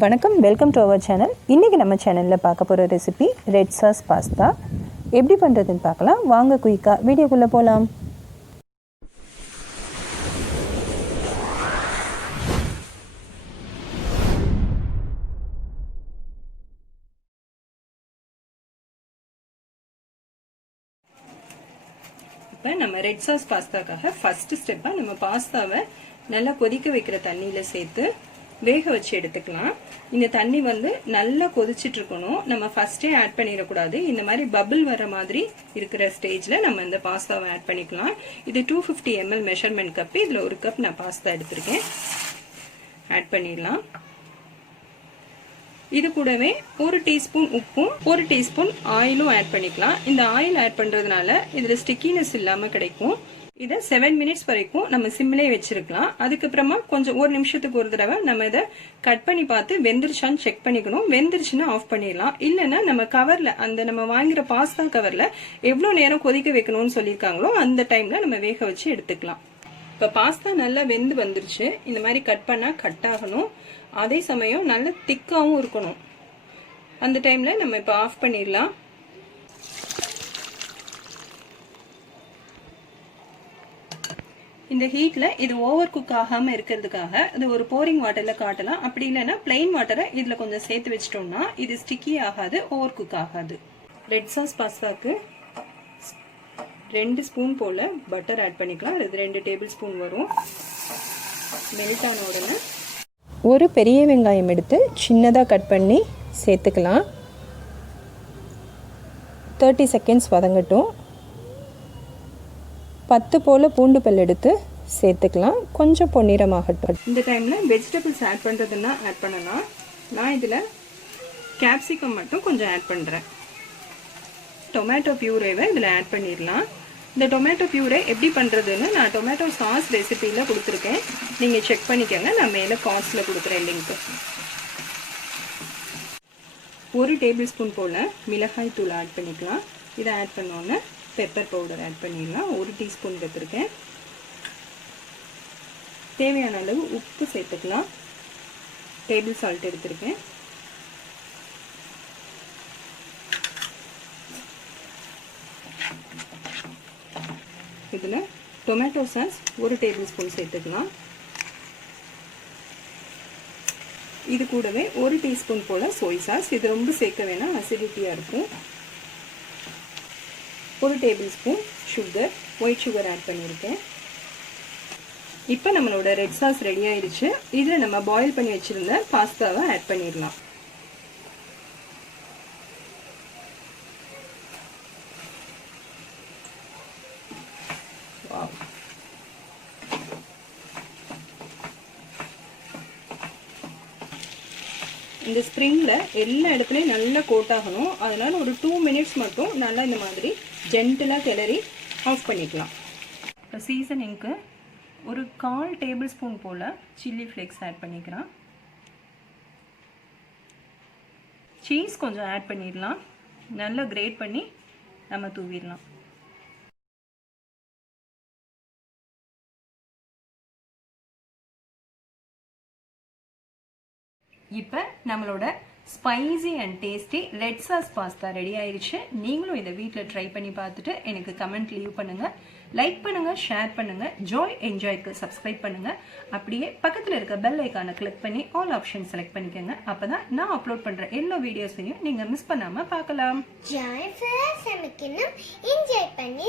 வணக்கம், welcome to our channel. இன்றைக்கி நம்ம சேனலில் பார்க்க போகிற ரெசிபி ரெட் சாஸ் பாஸ்தா. எப்படி பண்ணுறதுன்னு பார்க்கலாம். வாங்க குயிக்காக வீடியோக்குள்ளே போகலாம். இப்போ நம்ம ரெட் சாஸ் பாஸ்தாக்காக ஃபஸ்ட்டு ஸ்டெப்பாக நம்ம பாஸ்தாவை நல்லா கொதிக்க வைக்கிற தண்ணியில் சேர்த்து வேக வச்சு எடுத்துக்கலாம். இந்த தண்ணி நல்லா கொதிச்சுட்டு இருக்கணும். நம்ம ஃபர்ஸ்டே ஆட் பண்ணிடக்கூடாது. இந்த மாதிரி பபிள் வர மாதிரி இருக்கிற ஸ்டேஜ்ல நம்ம இந்த பாஸ்தாவை ஆட் பண்ணிக்கலாம். இது 250 ml மெஷர்மெண்ட் கப். இதுல ஒரு கப் நான் பாஸ்தா எடுத்திருக்கேன். ஆட் பண்ணிடலாம். இது கூடவே ஒரு டீஸ்பூன் உப்பும் ஒரு டீஸ்பூன் ஆயிலும் ஆட் பண்ணிக்கலாம். இந்த ஆயில் ஆட் பண்றதுனால இதுல ஸ்டிக்கினஸ் இல்லாம கிடைக்கும். இதை 7 மினிட்ஸ் வரைக்கும் நம்ம சிம்மிலே வச்சிருக்கலாம். அதுக்கப்புறமா கொஞ்சம் ஒரு நிமிஷத்துக்கு ஒரு தடவை நம்ம இதை கட் பண்ணி பார்த்து வெந்துருச்சான்னு செக் பண்ணிக்கணும். வெந்துருச்சுன்னா ஆஃப் பண்ணிடலாம். இல்லைன்னா நம்ம கவர்ல நம்ம வாங்குற பாஸ்தா கவர்ல எவ்வளவு நேரம் கொதிக்க வைக்கணும்னு சொல்லியிருக்காங்களோ அந்த டைம்ல நம்ம வேக வச்சு எடுத்துக்கலாம். இப்ப பாஸ்தா நல்லா வெந்து வந்துருச்சு. இந்த மாதிரி கட் பண்ணா கட் ஆகணும். அதே சமயம் நல்ல திக்காவும் இருக்கணும். அந்த டைம்ல நம்ம இப்ப ஆஃப் பண்ணிடலாம். இந்த ஹீட்ல இது ஓவர் குக் ஆகாம இருக்கிறதுக்காக இது ஒரு போரிங் வாட்டர்ல காட்டலாம். அப்படி இல்லைன்னா பிளெயின் வாட்டரை இதுல கொஞ்சம் சேர்த்து வச்சிட்டோம்னா இது ஸ்டிக்கி ஆகாது, ஓவர் குக் ஆகாது. ரெட் சாஸ் பாஸ்தாக்கு 2 ஸ்பூன் போல பட்டர் ஆட் பண்ணிக்கலாம். இது 2 டேபிள் ஸ்பூன் வரும். மெல்ட் ஆன உடனே ஒரு பெரிய வெங்காயம் எடுத்து சின்னதாக கட் பண்ணி சேர்த்துக்கலாம். 30 செகண்ட்ஸ் வதங்கட்டும். 10 போல பூண்டு பல் எடுத்து சேர்த்துக்கலாம். கொஞ்சம் பொன்னிறமாகட்டும். இந்த டைம்ல வெஜிடபிள்ஸ் ஆட் பண்றதுன்னா ஆட் பண்ணலாம். நான் இதுல கேப்சிகம் மட்டும் கொஞ்சம் ஆட் பண்றேன். டொமேட்டோ பியூரேவை இதுல ஆட் பண்ணிடலாம். இந்த டொமேட்டோ பியூரே எப்படி பண்றதுன்னு நான் டொமேட்டோ சாஸ் ரெசிபியில கொடுத்துருக்கேன். நீங்க செக் பண்ணிக்கோங்க. நான் மேல காஸ்ட்ல கொடுக்குறேன் லிங்க். 1 டேபிள் ஸ்பூன் போல மிளகாய் தூள் ஆட் பண்ணிக்கலாம். இதை ஆட் பண்ணோன்னே பெப்பர் பவுடர் ஆட் பண்ணிடலாம். 1 டீஸ்பூன் எடுத்துருக்கேன். தேவையான அளவு உப்பு சேர்த்துக்கலாம். டேபிள் சால்ட் எடுத்துருக்கேன். இதில் டொமேட்டோ சாஸ் 1 டேபிள் ஸ்பூன் சேர்த்துக்கலாம். இது கூடவே 1 டீஸ்பூன் போல சோய் சாஸ். இது ரொம்ப சேர்க்க வேணாம், அசிடிட்டியாக இருக்கும். 1 table spoon sugar, white sugar add பண்ணியிருக்கேன். இப்போ நம்மளோட ரெட் சாஸ் ரெடி ஆயிடுச்சு. இதில் நம்ம பாயில் பண்ணி வச்சிருந்த பாஸ்தாவை ஆட் பண்ணிடலாம். இந்த ஸ்ப்ரிங்ல எல்லா இடத்துலையும் நல்லா கோட் ஆகணும். அதனால ஒரு 2 மினிட்ஸ் மட்டும் நல்லா இந்த மாதிரி ஜென்டிலாக கிளறி ஆஃப் பண்ணிக்கலாம். இப்போ சீசனிங்க்கு ஒரு 1/4 டேபிள் ஸ்பூன் போல் சில்லி ஃப்ளேக்ஸ் ஆட் பண்ணிக்கிறேன். சீஸ் கொஞ்சம் ஆட் பண்ணிடலாம். நல்லா கிரேட் பண்ணி நம்ம தூவிடலாம். இப்போ நம்மளோட spicy and tasty red sauce pasta ready ஆயிடுச்சு. நீங்களும் இதை வீட்டில் ட்ரை பண்ணி பார்த்துட்டு எனக்கு கமெண்ட் லீவ் பண்ணுங்க. லைக் பண்ணுங்க, ஷேர் பண்ணுங்க, ஜாய் என்ஜாய்க்கு சப்ஸ்கிரைப் பண்ணுங்க. அப்படியே பக்கத்தில் இருக்க பெல் ஐக்கானை கிளிக் பண்ணி ஆல் ஆப்ஷன் செலக்ட் பண்ணிக்கோங்க. அப்பதான் நான் அப்லோட் பண்ற எல்லா வீடியோஸையும் நீங்க மிஸ் பண்ணாம பார்க்கலாம். ஜாய் சமைக்கணும், என்ஜாய் பண்ணி